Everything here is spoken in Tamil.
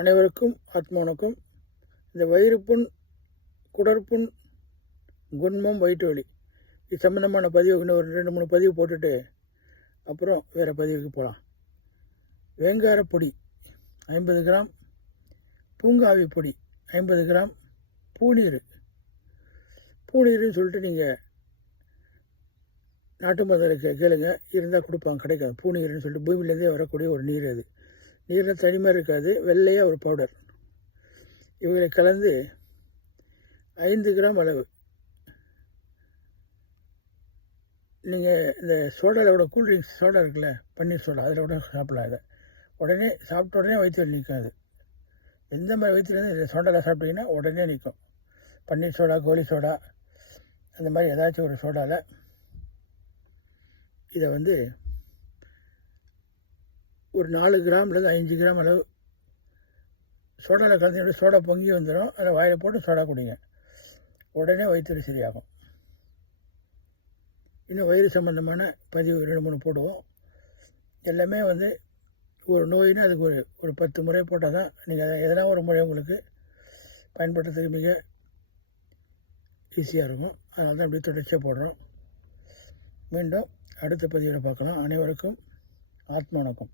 அனைவருக்கும் ஆத்ம வணக்கம். இந்த வயிறு புண், குடற்புண், குன்மம், வயிற்று வலி இது சம்மந்தமான பதிவு இன்னும் ஒரு 2-3 பதிவு போட்டுட்டு அப்புறம் வேறு பதிவுக்கு போகலாம். வேங்கார பொடி 50 கிராம், பூங்காவி பொடி 50 கிராம், பூநீர்னு சொல்லிட்டு நீங்கள் நாட்டு மருந்துக்கு கேளுங்க, இருந்தால் கொடுப்பாங்க, கிடைக்காது. பூநீர்னு சொல்லிட்டு பூமியிலேருந்தே வரக்கூடிய ஒரு நீர். அது நீரில் தனிமாக இருக்காது, வெள்ளையாக ஒரு பவுடர். இவங்களை கலந்து 5 கிராம் அளவு நீங்கள் இந்த சோடாவில் கூட கூல்ட்ரிங்க்ஸ் சோடா இருக்குல்ல, பன்னீர் சோடா, அதில் கூட சாப்பிடலாம். இதை உடனே சாப்பிட்ட உடனே வயிற்றில் நிற்காது. எந்த மாதிரி வயிற்றுலேருந்து இந்த சோடாவில் சாப்பிட்டீங்கன்னா உடனே நிற்கும். பன்னீர் சோடா, கோழி சோடா, அந்த மாதிரி ஏதாச்சும் ஒரு சோடாவில் இதை வந்து ஒரு 4 கிராம்லேருந்து 5 கிராம் அளவு சோடாவில் கலந்து சோடா பொங்கி வந்துடும். அதில் வாயில் போட்டு சோடா குடிங்க, உடனே வயிற்று சரியாகும். இன்னும் வயிறு சம்மந்தமான பதிவு 2-3 போடுவோம். எல்லாமே வந்து ஒரு நோயினா அதுக்கு ஒரு 10 முறை போட்டால் தான் நீங்கள் அதை எதனா ஒரு முறை உங்களுக்கு பயன்படுத்துறதுக்கு மிக ஈஸியாக இருக்கும். அதனால தான் அப்படி தொடர்ச்சியாக போடுறோம். மீண்டும் அடுத்த பதிவில் பார்க்கலாம். அனைவருக்கும் ஆத்ம வணக்கம்.